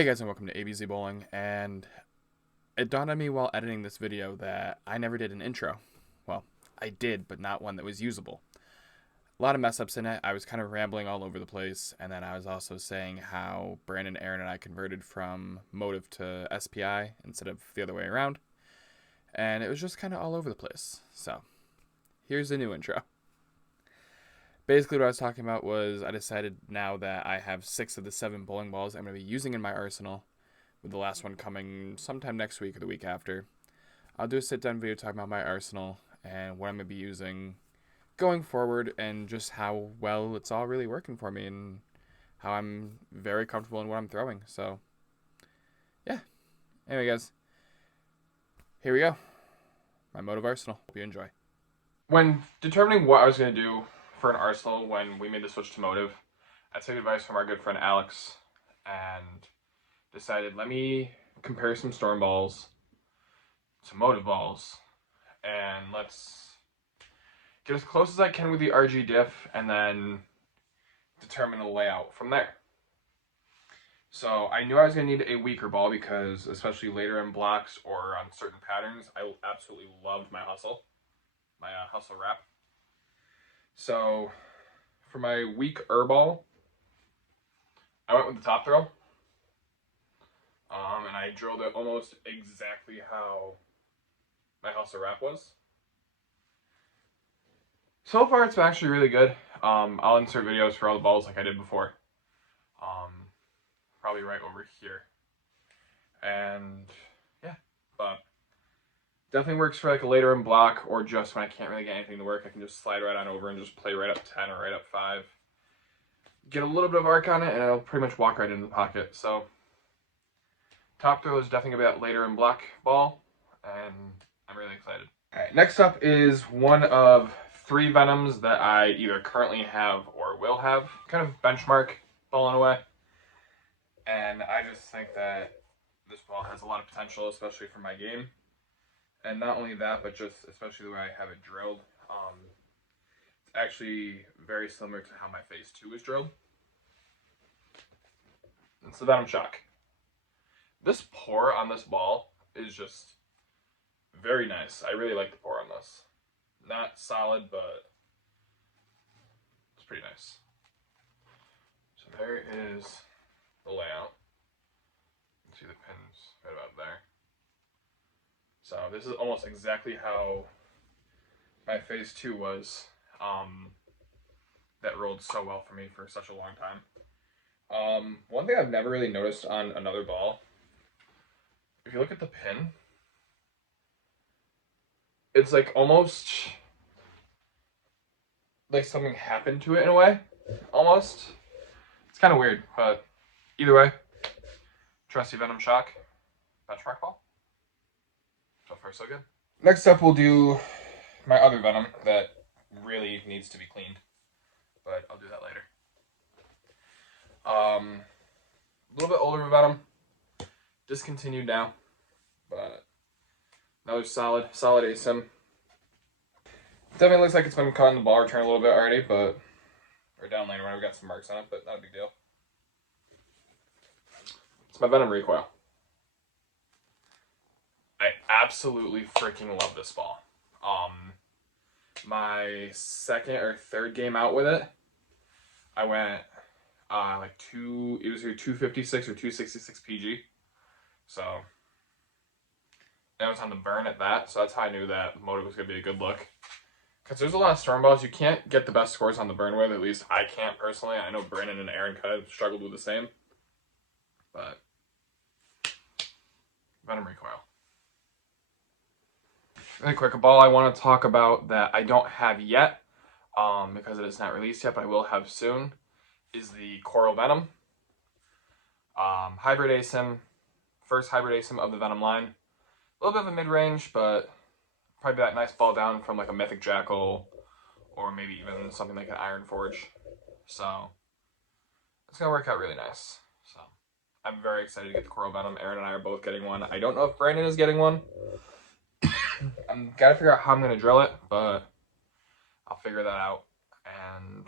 Hey guys, and welcome to ABZ Bowling, and it dawned on me while editing this video that I never did an intro. Well, I did, but not one that was usable. A lot of mess ups in it. I was kind of rambling all over the place, and then I was also saying how Brandon, Aaron, and I converted from Motiv to SPI instead of the other way around, and it was just kind of all over the place. So, here's the new intro. Basically, what I was talking about was I decided now that I have 6 of the 7 bowling balls I'm going to be using in my arsenal, with the last one coming sometime next week or the week after. I'll do a sit-down video talking about my arsenal and what I'm going to be using going forward and just how well it's all really working for me and how I'm very comfortable in what I'm throwing. So, yeah. Anyway, guys, here we go. My Motiv arsenal. Hope you enjoy. When determining what I was going to do for an arsenal when we made the switch to Motiv, I took advice from our good friend Alex and decided, let me compare some Storm balls to Motiv balls, and let's get as close as I can with the RG diff, and then determine a layout from there. So I knew I was going to need a weaker ball because, especially later in blocks or on certain patterns, I absolutely loved my hustle wrap. So for my weak ball, I went with the top throw. And I drilled it almost exactly how my hustle wrap was. So far, it's been actually really good. I'll insert videos for all the balls like I did before. Probably right over here. And yeah, but definitely works for like a later in block or just when I can't really get anything to work. I can just slide right on over and just play right up 10 or right up 5. Get a little bit of arc on it, and it'll pretty much walk right into the pocket. So top throw is definitely going to be that later in block ball, and I'm really excited. All right, next up is one of 3 Venoms that I either currently have or will have. Kind of benchmark ball in a way. And I just think that this ball has a lot of potential, especially for my game. And not only that, but just especially the way I have it drilled. It's actually very similar to how my phase 2 is drilled. It's the Venom Shock. This pour on this ball is just very nice. I really like the pour on this. Not solid, but it's pretty nice. So there is the layout. You can see the pins right about there. So this is almost exactly how my phase 2 was. That rolled so well for me for such a long time. One thing I've never really noticed on another ball, if you look at the pin, it's like almost like something happened to it in a way, almost. It's kind of weird, but either way, trusty Venom Shock, benchmark ball. So far, so good. Next up, we'll do my other Venom that really needs to be cleaned, but I'll do that later. A little bit older Venom, discontinued now, but another solid ASIM. Definitely looks like it's been caught in the ball return a little bit already, but or down lane where we got some marks on it, but not a big deal. It's my Venom Recoil. I absolutely freaking love this ball. My second or third game out with it, I went it was either 256 or 266 PG. So that was on the burn at that. So that's how I knew that Motiv was going to be a good look. Because there's a lot of Storm balls you can't get the best scores on the burn with. At least I can't personally. I know Brandon and Aaron kind of struggled with the same. But Venom Recoil. Really quick, a ball I want to talk about that I don't have yet, because it is not released yet, but I will have soon, is the Coral Venom. Hybrid ASIM, first hybrid ASIM of the Venom line. A little bit of a mid-range, but probably that nice ball down from like a Mythic Jackal, or maybe even something like an Iron Forge. So it's going to work out really nice. So I'm very excited to get the Coral Venom. Aaron and I are both getting one. I don't know if Brandon is getting one. I'm gotta figure out how I'm gonna drill it, but I'll figure that out and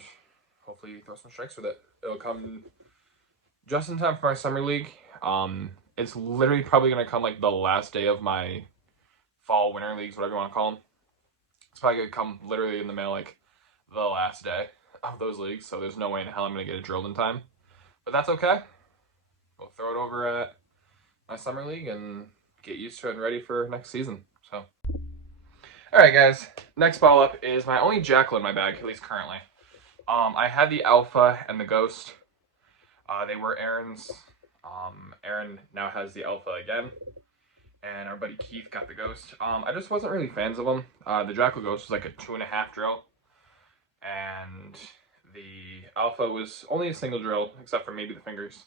hopefully throw some strikes with it. It'll come just in time for my summer league. It's literally probably gonna come like the last day of my fall winter leagues, whatever you want to call them. It's probably gonna come literally in the mail like the last day of those leagues. So there's no way in hell I'm gonna get it drilled in time. But that's okay. We'll throw it over at my summer league and get used to it and ready for next season. So, all right, guys. Next ball up is my only Jackal in my bag, at least currently. I had the Alpha and the Ghost. They were Aaron's. Aaron now has the Alpha again, and our buddy Keith got the Ghost. I just wasn't really fans of them. The Jackal Ghost was like a 2.5 drill, and the Alpha was only a single drill, except for maybe the fingers.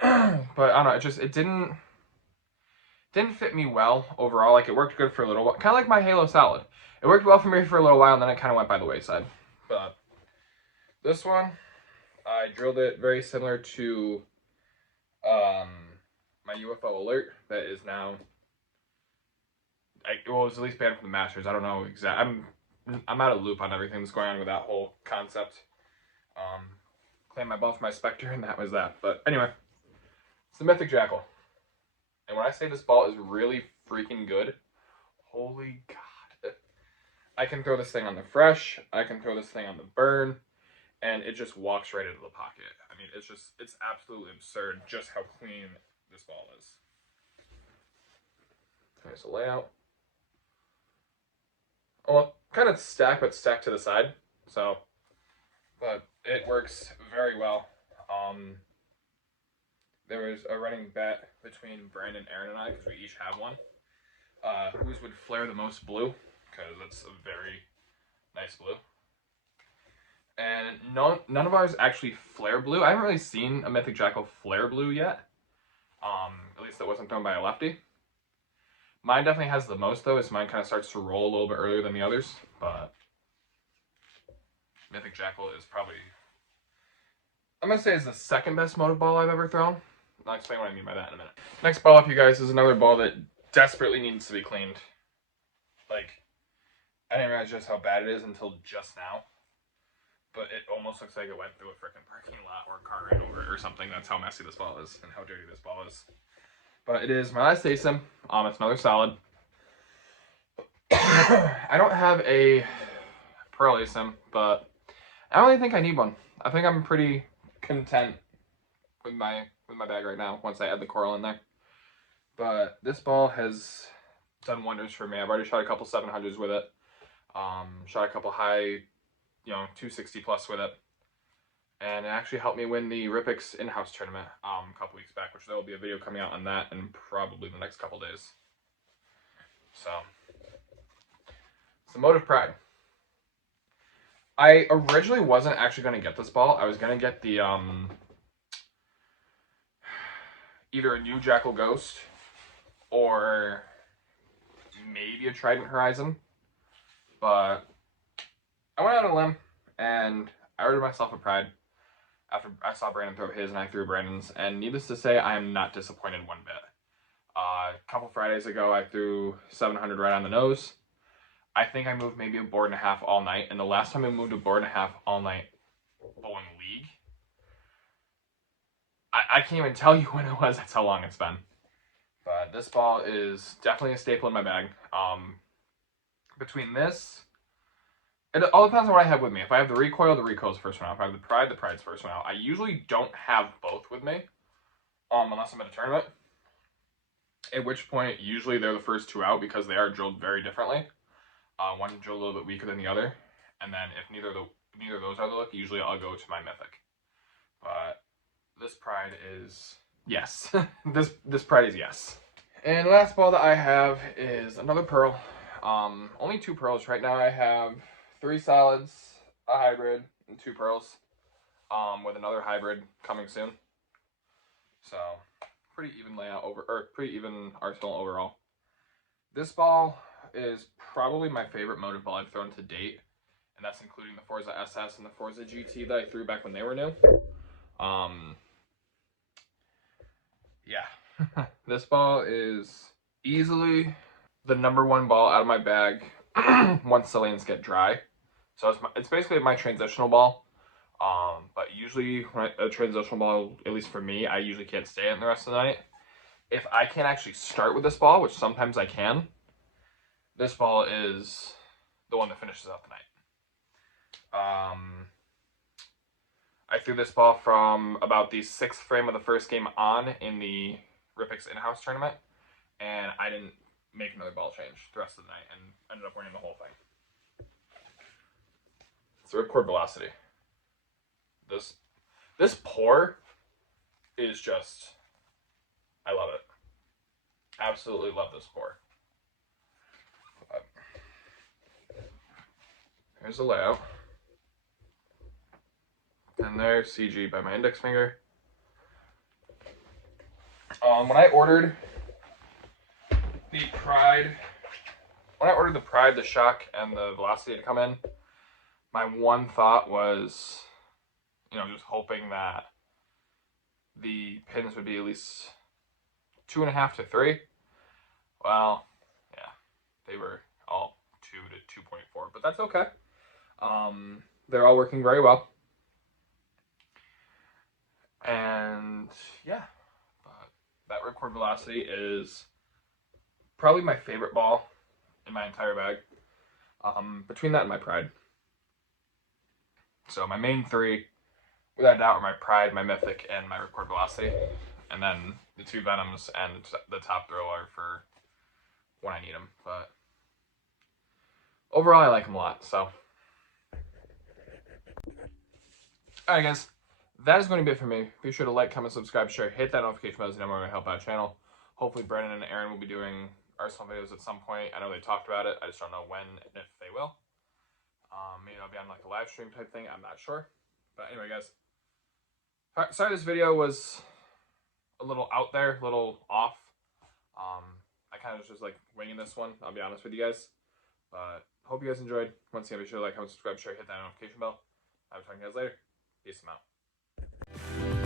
But I don't know, it didn't fit me well overall. Like, it worked good for a little while, kind of like my Halo Salad. It worked well for me for a little while, and then it kind of went by the wayside. But this one, I drilled it very similar to my UFO Alert that is now, it was at least banned from the Masters. I don't know exactly. I'm out of loop on everything that's going on with that whole concept. Claimed my ball for my Spectre, and that was that. But anyway, it's the Mythic Jackal. And when I say this ball is really freaking good, holy God. I can throw this thing on the fresh, I can throw this thing on the burn, and it just walks right into the pocket. I mean, it's absolutely absurd just how clean this ball is. Here's the layout. Well, kind of stacked, but stacked to the side. So, but it works very well. There was a running bet between Brandon, Aaron, and I, because we each have one. Whose would flare the most blue, because it's a very nice blue. And none of ours actually flare blue. I haven't really seen a Mythic Jackal flare blue yet. At least that wasn't thrown by a lefty. Mine definitely has the most, though, as mine kind of starts to roll a little bit earlier than the others. But Mythic Jackal is probably, I'm going to say, is the second best motive ball I've ever thrown. I'll explain what I mean by that in a minute. Next ball up, you guys, is another ball that desperately needs to be cleaned. Like, I didn't realize just how bad it is until just now. But it almost looks like it went through a freaking parking lot or a car ran over it or something. That's how messy this ball is and how dirty this ball is. But it is my last ASIM. It's another solid. I don't have a Pearl ASIM, but I don't really think I need one. I think I'm pretty content with my bag right now once I add the coral in there. But this ball has done wonders for me. I've already shot a couple 700s with it. Shot a couple high, 260 plus with it. And it actually helped me win the Ripix in-house tournament a couple weeks back, which there will be a video coming out on that in probably the next couple days. So, it's the Motiv Pride. I originally wasn't actually going to get this ball. I was going to get the, either a new Jackal Ghost or maybe a Trident Horizon. But I went out on a limb and I ordered myself a Pride after I saw Brandon throw his and I threw Brandon's. And needless to say, I am not disappointed one bit. A couple Fridays ago, I threw 700 right on the nose. I think I moved maybe a board and a half all night. And the last time I moved a board and a half all night bowling league, I can't even tell you when it was. That's how long it's been. But this ball is definitely a staple in my bag. Between this, it all depends on what I have with me. If I have the Recoil, the Recoil's first one out. If I have the Pride's first one out. I usually don't have both with me, unless I'm at a tournament. At which point, usually they're the first two out because they are drilled very differently. One drilled a little bit weaker than the other, and then if neither of those are the look, usually I'll go to my Mythic. But this Pride is yes. this Pride is yes. And the last ball that I have is another Pearl. Only 2 pearls right now. I have 3 solids, a hybrid, and 2 pearls. With another hybrid coming soon. So pretty even layout pretty even arsenal overall. This ball is probably my favorite motive ball I've thrown to date, and that's including the Forza SS and the Forza GT that I threw back when they were new. Yeah, this ball is easily the #1 ball out of my bag once the lanes get dry. So it's basically my transitional ball. But usually when a transitional ball, at least for me, I usually can't stay in the rest of the night. If I can't actually start with this ball, which sometimes I can, this ball is the one that finishes out the night. I threw this ball from about the 6th frame of the first game on in the Ripix in-house tournament, and I didn't make another ball change the rest of the night and ended up winning the whole thing. It's the ripcord velocity. This pour is just, I love it. Absolutely love this pour. Here's the layout. And there's CG by my index finger. When I ordered the Pride, the Shock, and the Velocity to come in, my one thought was, just hoping that the pins would be at least 2.5 to 3. Well, yeah, they were all 2 to 2.4, but that's okay. They're all working very well. And yeah, but that ripcord velocity is probably my favorite ball in my entire bag. Between that and my Pride. So my main 3, without a doubt, are my Pride, my Mythic, and my ripcord velocity. And then the 2 Venoms and the top throw are for when I need them. But overall, I like them a lot. So, alright guys, that is going to be it for me. Be sure to like, comment, subscribe, share, hit that notification bell so you know when I help out the channel. Hopefully Brennan and Aaron will be doing Arsenal videos at some point. I know they talked about it. I just don't know when and if they will. Maybe it'll be on like a live stream type thing. I'm not sure. But anyway, guys. Sorry this video was a little out there, a little off. I kind of was just like winging this one, I'll be honest with you guys. But hope you guys enjoyed. Once again, be sure to like, comment, subscribe, share, hit that notification bell. I'll talk to you guys later. Peace out.